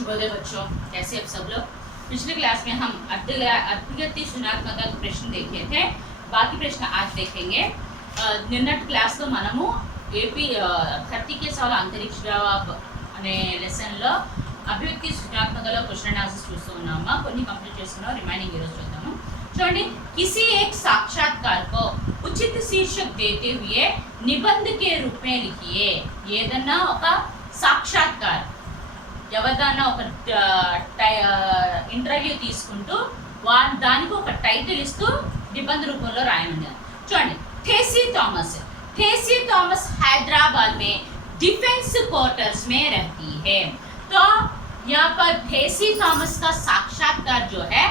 शुभोदय बच्चों, कैसे आप सब लोग। पिछले क्लास में हम अद्वितीय సృజనాత్మక प्रश्न देखे थे। बाकी प्रश्न आज देखेंगे। నిన్నటి క్లాస్లో మనము ఏపీ 30 కేసాల అంతరిక్ష జవాబు అనే లెసన్లో అభివ్యక్తి సృజనాత్మకలో క్వశ్చన్ ఆన్సర్స్ చూస్తూ ఉన్నామా, కొన్ని కంప్లీట్ చేసుకున్నాం, రిమైనింగ్ ఈరోజు చూద్దాము। చూడండి, किसी एक साक्षात्कार को उचित शीर्षक देते हुए निबंध के रूप में लिखिए। ఏదన్నా ఒక సాక్షాత్కార్, ఎవరిదన్నా ఒక ఇంటర్వ్యూ తీసుకుంటూ దానికి ఒక టైటిల్ ఇస్తూ నిబంధన రూపంలో రాయండి। చూడండి, థేసీ థామस हैदराबाद में डिफेंस क्वार्टर्स में रहती है। तो यहाँ पर थेसी थॉमस का साक्षात्कार जो है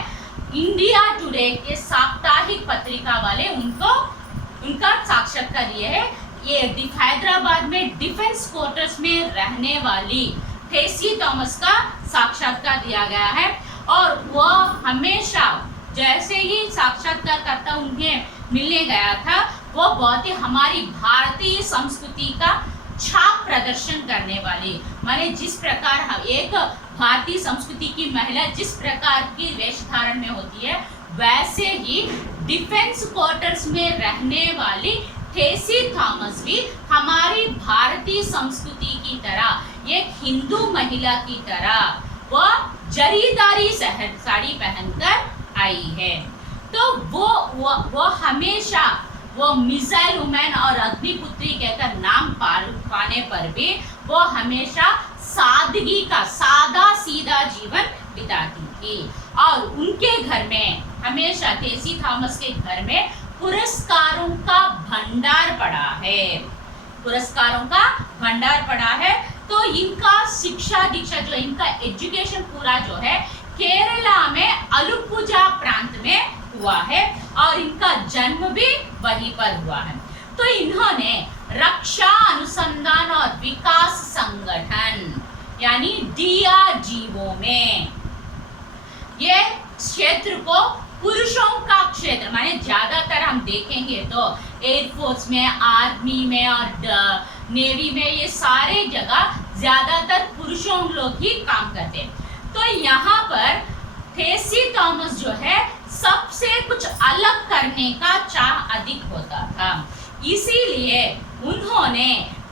इंडिया टुडे के साप्ताहिक पत्रिका वाले उनका साक्षात्कार ये है। ये हैदराबाद में डिफेंस क्वार्टर्स में रहने वाली थेसी थॉमस का साक्षात्कार दिया गया है। और वह हमेशा जैसे ही साक्षात्कारकर्ता उन्हें मिलने गया था, वो बहुत ही हमारी भारतीय संस्कृति का छाप प्रदर्शन करने वाली, माने जिस प्रकार एक भारतीय संस्कृति की महिला जिस प्रकार की वेश धारण में होती है, वैसे ही डिफेंस क्वार्टर्स में रहने वाली थेसी थॉमस भी हमारी भारतीय संस्कृति की तरह, एक हिंदू महिला की तरह वह जरीदारी साड़ी पहनकर आई है। तो वो हमेशा वो मिसाइल वुमेन और अग्निपुत्री कहकर नाम पाने पर भी वो हमेशा सादगी का सादा सीधा जीवन बिताती थी। और उनके घर में हमेशा थेसी थॉमस के घर में पुरस्कारों का भंडार पड़ा है। तो इनका शिक्षा दीक्षा जो इनका एजुकेशन पूरा जो है केरला में अलुपुजा प्रांत में हुआ है और इनका जन्म भी वहीं पर हुआ है। तो इन्होंने रक्षा अनुसंधान और विकास संगठन यानी DRDO में ये क्षेत्र को पुरुषों का क्षेत्र, माने ज्यादातर हम देखेंगे तो एयरफोर्स में, आर्मी में और नेवी में ये सारे जगह ज्यादातर पुरुषों लोग ही काम करते। तो यहाँ पर थेसी थॉमस जो है सबसे कुछ अलग करने का चाह अधिक होता था, इसीलिए उन्होंने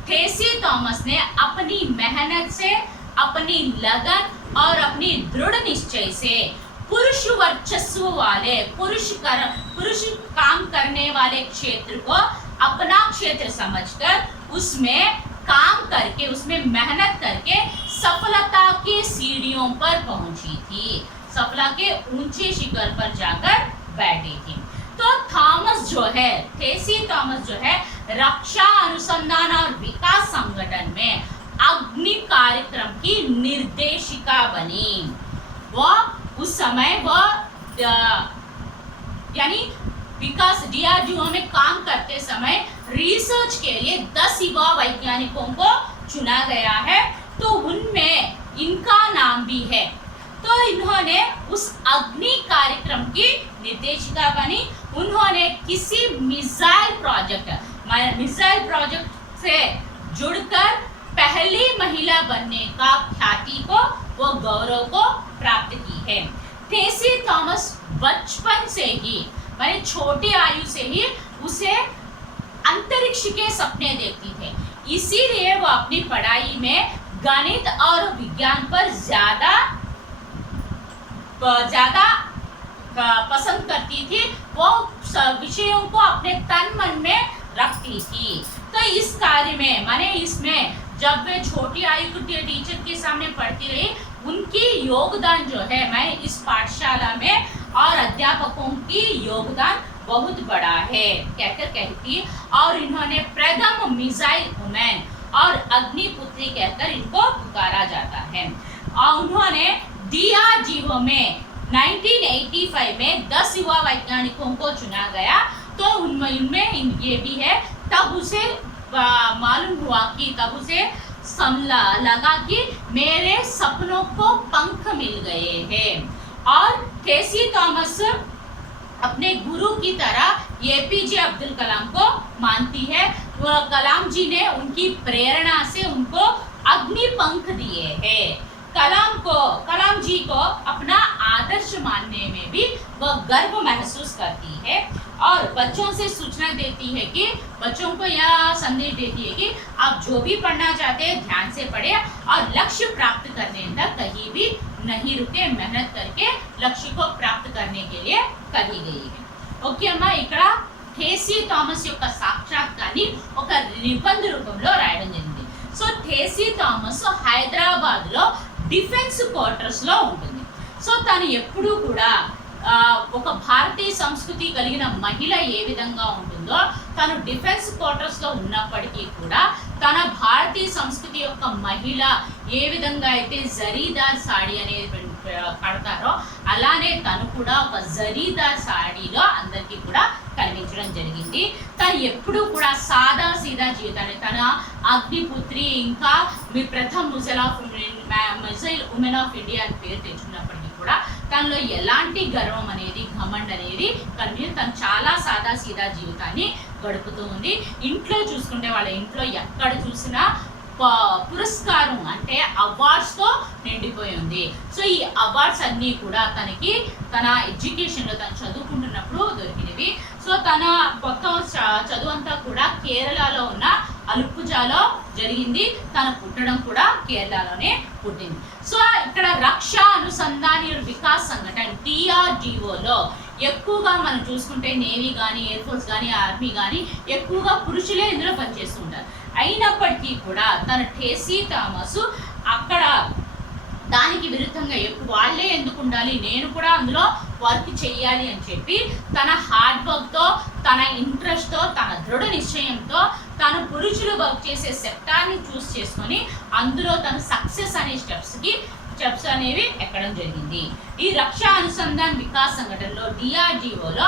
थेसी थॉमस ने अपनी मेहनत से, अपनी लगन और अपनी दृढ़ निश्चय से पुरुष वर्चस्व वाले पुरुष काम करने वाले क्षेत्र को अपना क्षेत्र समझकर उसमें काम करके, उसमें मेहनत करके सफलता के सीढ़ियों पर पहुंची थी, सफलता के ऊंचे शिखर पर जाकर बैठी थी। तो थेसी थॉमस जो है रक्षा अनुसंधान और विकास संगठन में अग्नि कार्यक्रम की निर्देशिका बनी। वो उस समय यानी विकास DRDO में काम करते समय रिसर्च के लिए 10 युवा वैज्ञानिकों को चुना गया है, तो उनमें इनका नाम भी है। तो इन्होंने उस अग्नि कार्यक्रम की निर्देशिका बनी। उन्होंने किसी मिसाइल प्रोजेक्ट से जुड़कर पहली महिला बनने का ख्याति को, वो गौरव को प्राप्त की है। थेसी थॉमस बचपन से ही, माने छोटी आयु से ही उसे अंतरिक्ष के सपने देखती थे, इसीलिए वो अपनी पढ़ाई में गणित और विज्ञान पर ज्यादा पसंद करती थी। वो विषयों को अपने तन मन में रखती थी। तो इस कार्य में, माने इसमें जब वे छोटी आयु के टीचर के सामने पढ़ती रही, उनकी योगदान जो है, मैं इस पाठशाला में और अध्यापकों की योगदान बहुत बड़ा है कहकर कहती। और इन्होंने प्रथम मिसाइल वुमेन और अग्निपुत्री कहकर इनको पुकारा जाता है। और उन्होंने DRDO में 1985 में 10 युवा वैज्ञानिकों को चुना गया। तो उनमें ये भी है, तब उसे मालूम हुआ कि तब उसे लगा कि मेरे सपनों को पंख मिल गए हैं। और थेसी थॉमस अपने गुरु की तरह APJ अब्दुल कलाम को मानती है। वह कलाम जी ने उनकी प्रेरणा से उनको अग्नि पंख दिए हैं। कलाम जी को अपना आदर्श मानने में भी वह गर्व महसूस करती है और बच्चों से सूचना देती है कि बच्चों को यह संदेश देती है कि आप जो भी पढ़ना चाहते हैं ध्यान से पढ़े और लक्ष्य प्राप्त करने तक कहीं भी नहीं रुके, मेहनत करके लक्ष्य को प्राप्त करने के लिए कही गई है. ఓకే అమ్మా, ఇక్కడ థేసీ థామస్ యొక్క సాక్షాత్కారాన్ని ఒక నిబంధ రూపంలో రాయడం జరిగింది. సో థేసీ థామస్ హైదరాబాద్లో డిఫెన్స్ క్వార్టర్స్లో ఉంటుంది. సో తను ఎప్పుడూ కూడా ఒక భారతీయ సంస్కృతి కలిగిన మహిళ ఏ విధంగా ఉంటుందో తను డిఫెన్స్ క్వార్టర్స్లో ఉన్నప్పటికీ కూడా తన భారతీయ సంస్కృతి యొక్క మహిళ ఏ విధంగా అయితే జరీదార్ సాడీ అనేది కడతారో అలానే తను కూడా ఒక జరీదార్ సాడీలో అందరికీ కూడా కనిపించడం జరిగింది. తను ఎప్పుడూ కూడా సాదా సీదా జీవితాన్ని తన అగ్నిపుత్రి ఇంకా మీ ప్రథమ మిజైల్ ఉమెన్ ఆఫ్ ఇండియా అని పేరు తెచ్చుకున్నప్పటికీ కూడా తనలో ఎలాంటి గర్వం అనేది ఘమండ్ అనేది కనిపించి తను చాలా సాదా సీదా జీవితాన్ని గడుపుతూ ఉంది. ఇంట్లో చూసుకుంటే వాళ్ళ ఇంట్లో ఎక్కడ చూసినా పురస్కారం అంటే అవార్డ్స్తో నిండిపోయి ఉంది. సో ఈ అవార్డ్స్ అన్నీ కూడా తనకి తన ఎడ్యుకేషన్లో తను చదువుకుంటున్నప్పుడు దొరికినవి. సో తన మొత్తం చదువు అంతా కూడా కేరళలో ఉన్న అలుప్పుజాలో జరిగింది. తను పుట్టడం కూడా కేరళలోనే పుట్టింది. సో ఇక్కడ రక్షా అనుసంధాని వికాస్ సంఘటన DRDOలో ఎక్కువగా మనం చూసుకుంటే నేవీ కానీ ఎయిర్ ఫోర్స్ కానీ ఆర్మీ కానీ ఎక్కువగా పురుషులే ఇందులో పనిచేస్తూ ఉంటారు. అయినప్పటికీ కూడా తన థేసీ థామస్ అక్కడ దానికి విరుద్ధంగా వాళ్ళే ఎందుకు ఉండాలి, నేను కూడా అందులో వర్క్ చెయ్యాలి అని చెప్పి తన హార్డ్ వర్క్తో, తన ఇంట్రెస్ట్తో, తన దృఢ నిశ్చయంతో తను పురుషులు వర్క్ చేసే సెక్టార్ని చూస్ చేసుకొని అందులో తను సక్సెస్ అనే స్టెప్స్ అనేవి ఎక్కడం జరిగింది. ఈ రక్షా అనుసంధాన్ వికాస్ సంఘటనలో DRDOలో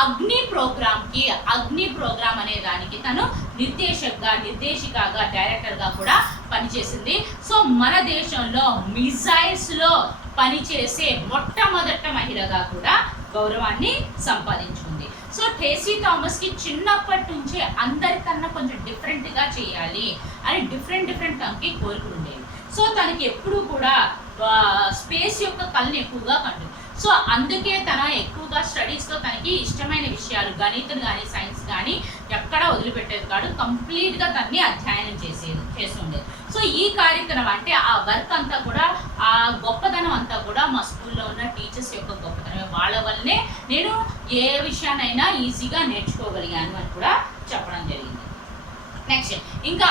అగ్ని ప్రోగ్రామ్ అనే దానికి తను నిర్దేశికగా డైరెక్టర్గా కూడా పనిచేసింది. సో మన దేశంలో మిజైల్స్లో పనిచేసే మొట్టమొదట మహిళగా కూడా గౌరవాన్ని సంపాదించుకుంది. సో థేసీ థామస్కి చిన్నప్పటి నుంచే అందరికన్నా కొంచెం డిఫరెంట్గా చేయాలి అని డిఫరెంట్ తనకి కోరికలు ఉండేవి. సో తనకి ఎప్పుడూ కూడా స్పేస్ యొక్క కళను ఎక్కువగా కంటుంది. సో అందుకే తన ఎక్కువగా స్టడీస్లో తనకి ఇష్టమైన విషయాలు గణితం కానీ సైన్స్ కానీ ఎక్కడా వదిలిపెట్టేది కాదు. కంప్లీట్గా తన్ని అధ్యయనం చేస్తుండేది. సో ఈ కార్యక్రమం అంటే ఆ వర్క్ అంతా కూడా ఆ గొప్పతనం అంతా కూడా మా స్కూల్లో ఉన్న టీచర్స్ యొక్క గొప్పతనం. వాళ్ళ వల్లనే నేను ఏ విషయాన్నైనా ఈజీగా నేర్చుకోగలిగాను అని కూడా చెప్పడం జరిగింది. నెక్స్ట్ ఇంకా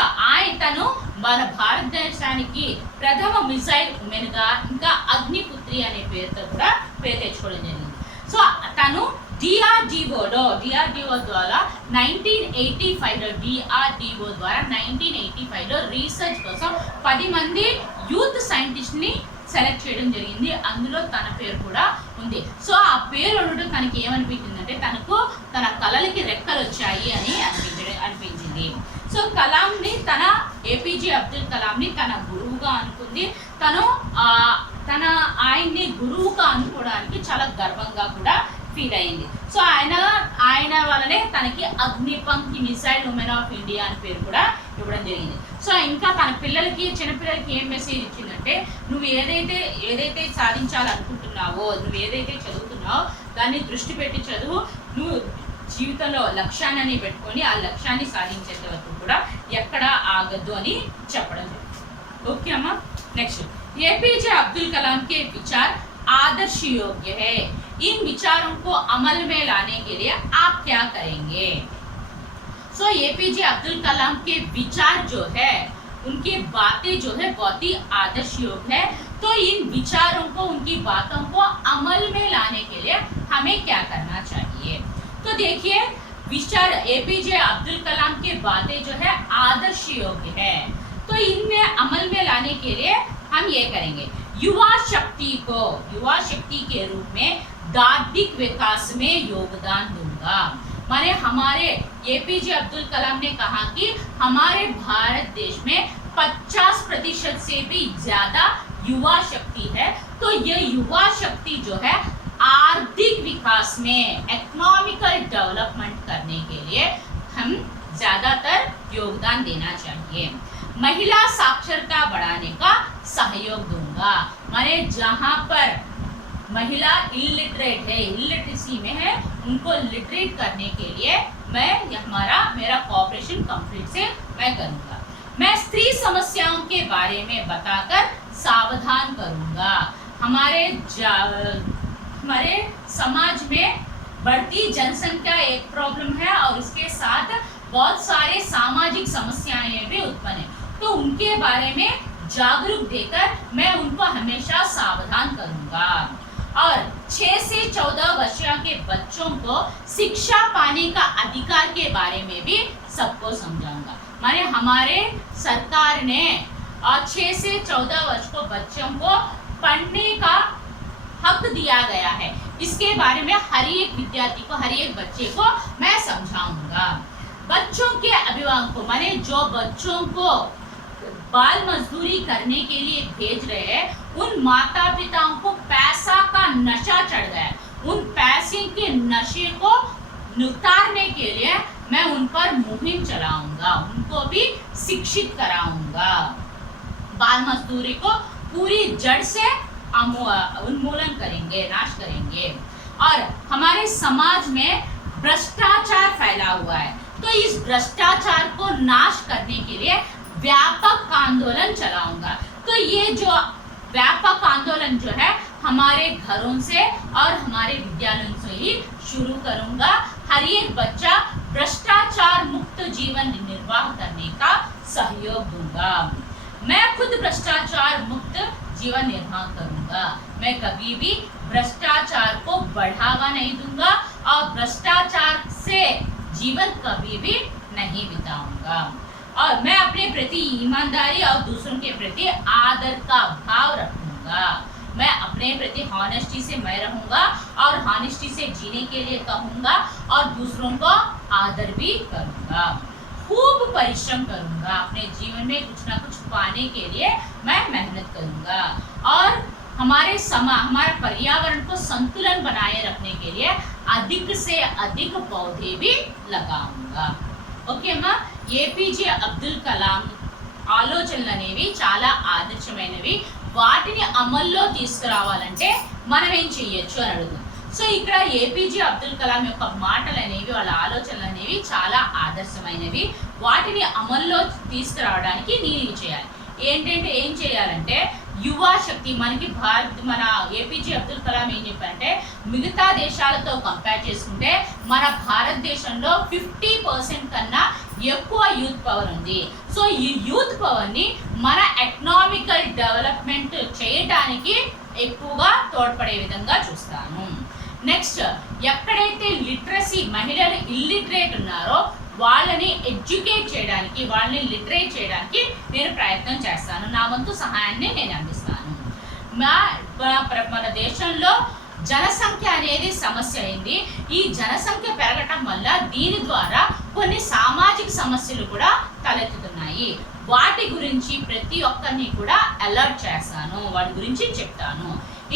తను మన భారతదేశానికి ప్రథమ మిజైల్ ఉమెన్గా ఇంకా అగ్నిపుత్రి అనే పేరుతో కూడా పేరు తెచ్చుకోవడం జరిగింది. సో తను DRDO ద్వారా 1985లో రీసెర్చ్ కోసం 10 మంది యూత్ సైంటిస్ట్ని సెలెక్ట్ చేయడం జరిగింది. అందులో తన పేరు కూడా ఉంది. సో ఆ పేరు ఉండడం తనకి ఏమనిపించిందంటే తనకు తన కళలకి రెక్కలు వచ్చాయి అని అనిపించింది. సో కలాంని తన APJ అబ్దుల్ కలాంని తన గురువుగా అనుకుంది. తన ఆయన్ని గురువుగా అనుకోవడానికి చాలా గర్వంగా కూడా ఫీల్ అయింది. సో ఆయన వల్లనే తనకి అగ్నిపంక్తి మిసైల్ ఉమెన్ ఆఫ్ ఇండియా అని పేరు కూడా ఇవ్వడం జరిగింది. సో ఇంకా తన చిన్నపిల్లలకి ఏం మెసేజ్ ఇచ్చిందంటే నువ్వు ఏదైతే సాధించాలనుకుంటున్నావో, నువ్వు ఏదైతే చదువుతున్నావో దాన్ని దృష్టి పెట్టి చదువు, నువ్వు జీవితంలో లక్ష్యాన్ని పెట్టుకొని ఆ లక్ష్యాన్ని సాధించేంత వరకు కూడా ఎక్కడ ఆగద్దు అని చెప్పడం జరిగింది. ఓకే అమ్మా. నెక్స్ట్ APJ अब्दुल कलाम के विचार आदर्श योग्य है. इन विचारों को अमल में लाने के लिए आप क्या करेंगे? सो APJ अब्दुल कलाम के विचार जो है, उनकी बातें जो है बहुत ही आदर्श योग्य है. तो इन विचारों को, उनकी बातों को अमल में लाने के लिए हमें क्या करना चाहिए? तो देखिए विचार APJ अब्दुल कलाम की बातें जो है आदर्श योग्य है. तो इनमें अमल में लाने के लिए हम ये करेंगे, युवा शक्ति के रूप में दार्ढिक विकास में योगदान दूंगा. माने हमारे APJ अब्दुल कलाम ने कहा कि हमारे भारत देश में 50% से भी ज्यादा युवा शक्ति है. तो ये युवा शक्ति जो है आर्थिक विकास में, इकोनॉमिकल डेवलपमेंट करने के लिए हम ज्यादातर योगदान देना चाहिए. महिला साक्षरता बढ़ाने का सहयोग दूंगा। माने जहां पर महिला इलिटरेट है, इलिटरेसी में है, उनको लिटरेट करने के लिए मेरा कॉपरेशन कंप्लीट से मैं करूंगा। मैं स्त्री समस्याओं के बारे में बताकर सावधान करूंगा। हमारे समाज में बढ़ती जनसंख्या एक प्रॉब्लम है और उसके साथ बहुत सारे सामाजिक समस्याएं भी उत्पन्न है, तो उनके बारे में जागरूक देकर मैं उनको हमेशा सावधान करूंगा। और 6 से 14 वर्षीय के बच्चों को शिक्षा पाने का अधिकार के बारे में भी सबको समझाऊंगा। माने हमारे सरकार ने 6 से 14 वर्ष को बच्चों को पढ़ने का हक दिया गया है, इसके बारे में हर एक विद्यार्थी को, हर एक बच्चे को मैं समझाऊंगा। बच्चों के अभिभावकों, माने जो बच्चों को बाल मजदूरी करने के लिए भेज रहे हैं, उन माता पिताओं को पैसा का नशा चढ़ गया, उन पैसे के नशे को उतारने के लिए मैं उन पर मुहिम चलाऊंगा, उनको भी शिक्षित कराऊंगा। बाल मजदूरी को पूरी जड़ से उन्मूलन करेंगे, नाश करेंगे। और हमारे समाज में भ्रष्टाचार फैला हुआ है, तो इस भ्रष्टाचार को नाश करने के लिए व्यापक आंदोलन चलाऊंगा। तो ये जो व्यापक आंदोलन जो है हमारे घरों से और हमारे विद्यालयों से ही शुरू करूंगा। हर एक बच्चा भ्रष्टाचार मुक्त जीवन निर्वाह करने का सहयोग दूंगा। मैं खुद भ्रष्टाचार मुक्त जीवन निर्वाह करूंगा। मैं कभी भी भ्रष्टाचार को बढ़ावा नहीं दूंगा और भ्रष्टाचार से जीवन कभी भी नहीं बिताऊंगा। और मैं अपने प्रति ईमानदारी और दूसरों के प्रति आदर का भाव रखूंगा। मैं अपने प्रति हॉनेस्टी से मैं रहूंगा और हॉनेस्टी से जीने के लिए कहूंगा और दूसरों को आदर भी करूंगा। खूब परिश्रम करूंगा, अपने जीवन में कुछ ना कुछ पाने के लिए मैं मेहनत करूंगा। और हमारे पर्यावरण को संतुलन बनाए रखने के लिए अधिक से अधिक पौधे भी लगाऊंगा। ఓకే అమ్మా, ఏపీజే అబ్దుల్ కలాం ఆలోచనలు అనేవి చాలా ఆదర్శమైనవి. వాటిని అమల్లో తీసుకురావాలంటే మనం ఏం చేయొచ్చు అని అడుగుతాం. సో ఇక్కడ ఏపీజే అబ్దుల్ కలాం యొక్క మాటలు అనేవి, వాళ్ళ ఆలోచనలు అనేవి చాలా ఆదర్శమైనవి. వాటిని అమల్లో తీసుకురావడానికి నేను చేయాలి. ఏంటంటే ఏం చేయాలంటే యువ శక్తి మన ఏపీజే అబ్దుల్ కలాం ఏం చెప్పారంటే, మిగతా దేశాలతో కంపేర్ చేసుకుంటే మన భారతదేశంలో 50% కన్నా ఎక్కువ యూత్ పవర్ ఉంది. సో ఈ యూత్ పవర్ని మన ఎకనామికల్ డెవలప్మెంట్ చేయడానికి ఎక్కువగా తోడ్పడే విధంగా చూస్తాను. నెక్స్ట్, ఎక్కడైతే లిటరసీ మహిళలు ఇల్లిటరేట్ ఉన్నారో వాళ్ళని ఎడ్యుకేట్ చేయడానికి, వాళ్ళని లిటరేట్ చేయడానికి నేను ప్రయత్నం చేస్తాను. నా వంతు సహాయాన్ని నేను అందిస్తాను. మన దేశంలో జనసంఖ్య అనేది సమస్య అయింది. ఈ జనసంఖ్య పెరగటం వల్ల దీని ద్వారా కొన్ని సామాజిక సమస్యలు కూడా తలెత్తుతున్నాయి. వాటి గురించి ప్రతి ఒక్కరిని కూడా అలర్ట్ చేస్తాను, వాటి గురించి చెప్తాను.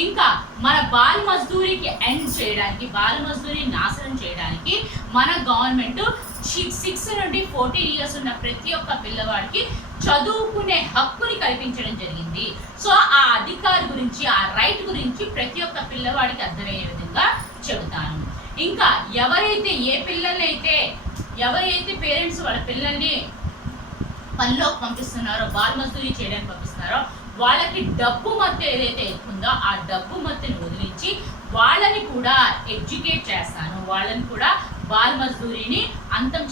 ఇంకా మన బాల్ మజ్దూరీకి ఎండ్ చేయడానికి, బాల్ మజ్దూరీ నాశనం చేయడానికి మన గవర్నమెంట్ 6 నుండి 14 ఇయర్స్ ఉన్న ప్రతి ఒక్క పిల్లవాడికి చదువుకునే హక్కుని కల్పించడం జరిగింది. సో ఆ అధికారి గురించి, ఆ రైట్ గురించి ప్రతి ఒక్క పిల్లవాడికి అర్థమయ్యే విధంగా చెబుతాను. ఇంకా ఎవరైతే పేరెంట్స్ వాళ్ళ పిల్లల్ని పనిలోకి పంపిస్తున్నారో, బాల్ మజ్దూరీ చేయడానికి పంపిస్తున్నారో, వాళ్ళకి డబ్బు మత్తు ఏదైతే ఉందో ఆ డబ్బు మత్తుని వదిలించి వాళ్ళని కూడా ఎడ్యుకేట్ చేస్తాను. వాళ్ళని కూడా బాల్ మజ్దూరీని అంతం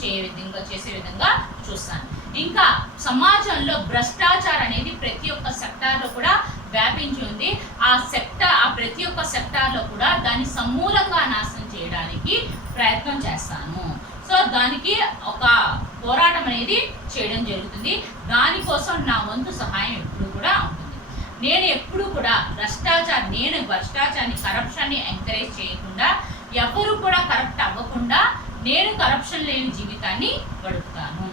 చేసే విధంగా చూస్తాను. ఇంకా సమాజంలో భ్రష్టాచారం అనేది ప్రతి ఒక్క సెక్టార్లో కూడా వ్యాపించి ఉంది. ఆ ప్రతి ఒక్క సెక్టార్లో కూడా దాన్ని సమూలంగా నాశనం చేయడానికి ప్రయత్నం చేస్తాను. సో దానికి ఒక పోరాటం అనేది చేయడం జరుగుతుంది. దానికోసం నా వంతు సహాయం ఎప్పుడు కూడా ఉంటుంది. నేను ఎప్పుడు కూడా భ్రష్టాచారాన్ని, కరప్షన్ని ఎంకరేజ్ చేయకుండా, ఎవరు కూడా కరప్ట్ అవ్వకుండా నేను కరప్షన్ లేని జీవితాన్ని గడుపుతాను.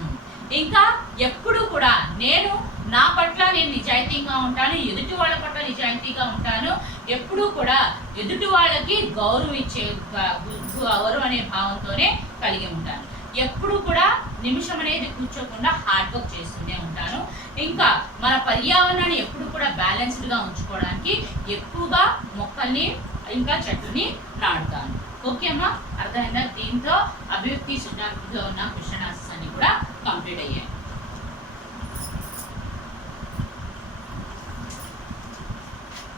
ఇంకా ఎప్పుడు కూడా నేను నా పట్ల నేను నిజాయితీగా ఉంటాను, ఎదుటి వాళ్ళ పట్ల నిజాయితీగా ఉంటాను. ఎప్పుడూ కూడా ఎదుటి వాళ్ళకి గౌరవం అనే భావంతోనే కలిగి ఉంటాను. ఎప్పుడు కూడా నిమిషం అనేది కూర్చోకుండా హార్డ్ వర్క్ చేస్తూనే ఉంటాను. ఇంకా మన పర్యావరణాన్ని ఎప్పుడు కూడా బ్యాలెన్స్డ్గా ఉంచుకోవడానికి ఎక్కువగా మొక్కల్ని ఇంకా చెట్లని నాటుతాను. ఓకే అమ్మా, అర్థమైందా? దీంతో అభివ్యక్తి సృజనాత్మకలో ఉన్న క్వశ్చన్ ఆన్సర్స్ అన్ని కూడా కంప్లీట్ అయ్యాయి.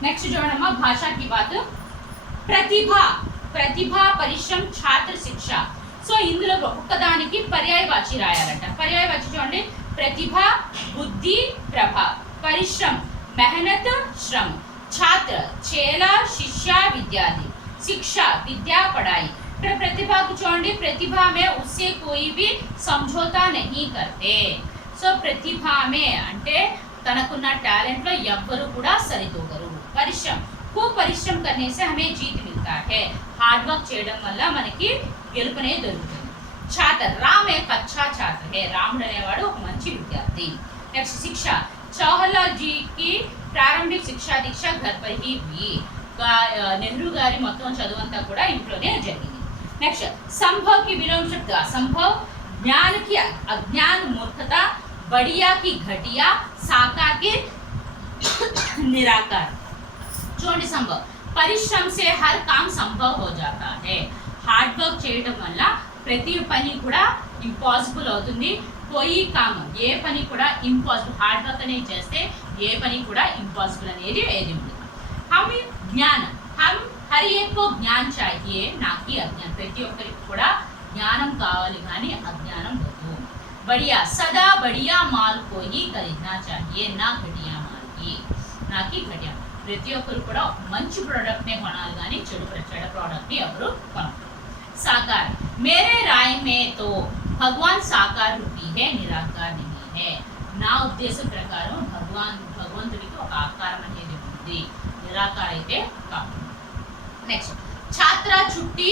नेक्स्ट जोड़ना भाषा की बात प्रतिभा प्रतिभा परिश्रम छात्र शिक्षा సో ఇందులో ఒక్కదానికి పర్యాయవాచి రాయాలంట. పర్యాయవాచి చూడండి, ప్రతిభ బుద్ధి ప్రభ, పరిశ్రम मेहनत श्रम, छात्र चेला शिष्य विद्यार्थी, शिक्षा विद्या पढ़ाई. प्रतिभा को చూడండి, प्रतिभा में उससे कोई भी समझौता नहीं करते. సో प्रतिभा में అంటే తనకున్న టాలెంట్ లో ఎవ్వరు కూడా సరితూగరు. పరిశ్రమ को परिश्रम करने से हमें जीत मिलता है. हार्ड वर्क చేయడం వల్ల మనకి గెలుపునే దొరుకుతుంది. छात्र राम एक अच्छा छात्र है. రాముడు అనేవాడు ఒక మంచి విద్యార్థి. నెక్స్ట్ శిక్ష, జవహర్లాల్ जी की ప్రారంభిక శిక్షా దీక్ష घर पर ही हुई. నెహ్రూ గారి మొత్తం చదువంతా కూడా ఇంట్లోనే జరిగింది. నెక్స్ట్ संभव की विलोम शब्द असंभव, ज्ञान की अज्ञान मूर्खता, बढ़िया की घटिया, साकार की निराकार. చూడండి, సంభవ పరిశ్రమ से हर काम संभव हो जाता है. హార్డ్ వర్క్ చేయడం వల్ల ప్రతి పని కూడా ఇంపాసిబుల్ అవుతుంది. कोई काम ఏ పని కూడా ఇంపాసిబుల్, హార్డ్ వర్క్ అనేది చేస్తే ఏ పని కూడా ఇంపాసిబుల్ అనేది ఏది ఉండదు. हम ज्ञान हम हर एक को ज्ञान चाहिए ना कि अज्ञान. ప్రతి ఒక్కరికి కూడా జ్ఞానం కావాలి కానీ అజ్ఞానం వద్దు. बढ़िया सदा बढ़िया माल को ही खरीदना चाहिए ना घटिया माल की ना कि घटिया. ప్రతి ఒక్కరు కూడా మంచి ప్రోడక్ట్ నే కొనాలి కానీ చెడు ప్రోడక్ట్ ని ఎవరు కొనరు. साकार मेरे राय में तो भगवान साकार रूपी है, निराकार नहीं है. నా ఉద్దేశం ప్రకారం భగవంతుడికి ఒక ఆకారం అనేది ఉంది, నిరాకార అయితే కాదు. నెక్స్ట్ ఛాత్ర చుట్టి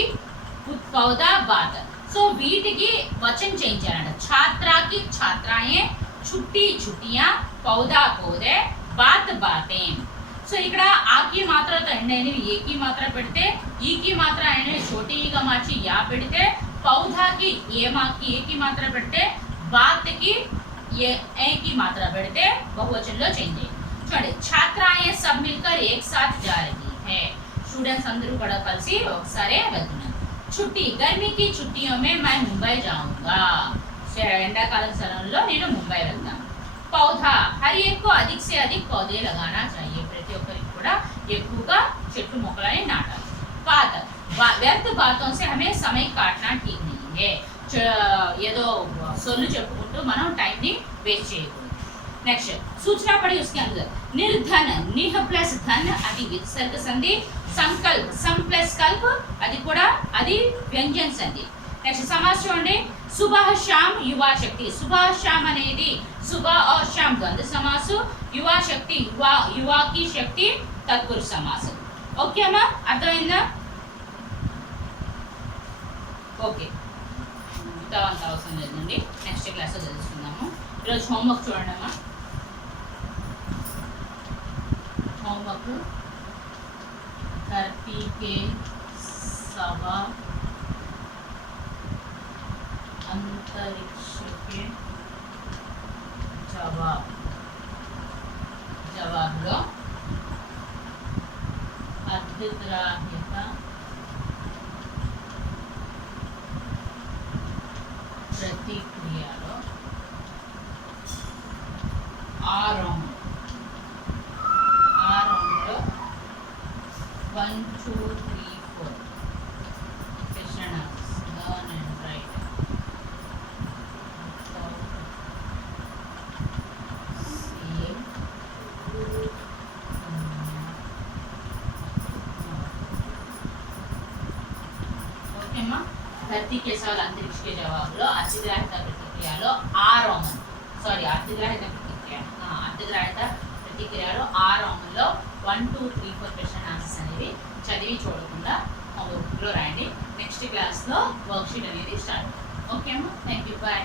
పౌదా బాత. సో వీటికి వచనం చేయించారంట. ఛాత్రాకి ఛాత్రాయే, చుట్టి చుట్టియా, పౌదా పౌదే, బాత్ బాతే. సో ఇక్కడ ఆకి మాత్రతో ఎండ్ అయినవి ఏకి మాత్ర పెడితే, ఈకి మాత్ర అయినవి చోటి ఈగా మార్చి యా పెడితే, పౌధాకి ఏకి మాత్ర పెడితే, బాత్కి ए की मात्रा बढ़ते बहुवचन लो चेंज. చూడండి, ఛాత్రాయే सब मिलकर एक साथ जा रही है. స్టూడెంట్స్ అందరూ కూడా కలిసి ఒకసారి వెళ్తున్నారు. छुट्टी गर्मी की छुट्टियों में मैं मुंबई जाऊंगा. ఎండాకాలం సెలవుల్లో నేను ముంబై వెళ్తాను. पौधा हर एक को अधिक से अधिक पौधे लगाना चाहिए. ప్రతి ఒక్కరికి కూడా ఎక్కువగా చెట్లు మొక్కలని నాటాలి. बात व्यर्थ बातों से हमें समय काटना ठीक नहीं है. ఏదో సొల్లు చెప్పుకుంటూ మనం టైంని వేస్ట్ చేయకూడదు. నెక్స్ట్ सूचना पढ़ी उसके अंदर निर्धन निह प्लस धन అది విసర్గ సంధి, సంకల్ప సం ప్లస్ కల్ప అది కూడా అది వ్యంజన సంధి. నెక్స్ట్ సమాస్ చూడండి, సుబహ శామ్ యువా శక్తి. సుబహ శామ్ అనేది సుబహ और शाम ద్వంద్వ సమాసు, యువా శక్తి యువా की శక్తి తత్పురుష సమాసం. ఓకే అమ్మా, అర్థమైందా? ఓకే, అంత అవసరం లేదండి, నెక్స్ట్ క్లాస్లో తెలుసుకుందాము. ఈరోజు హోంవర్క్ చూడండి అమ్మా. होमवर्क धरती के सवा अंतरिक्ष के जवाबुलो अद्विग्राह्यता प्रतिक्रियालो आरोहण 1 2 3 4 question answers, learn and write. Okay माँ, धरती के सवाल अंतरिक्ष के जवाब लो, अतिग्राह्यता प्रतिक्रिया लो आरोहण, सॉरी अतिग्राह्यता प्रतिक्रिया, अतिग्राह्यता प्रतिक्रियालो आरोहणలో 1 2 3 4 క్వశ్చన్ ఆన్సర్స్ అనేవి చదివి చూడకుండా హోంవర్క్లో రాయండి. నెక్స్ట్ క్లాస్లో వర్క్షీట్ అనేది స్టార్ట్. ఓకే అమ్మా, థ్యాంక్ యూ, బాయ్.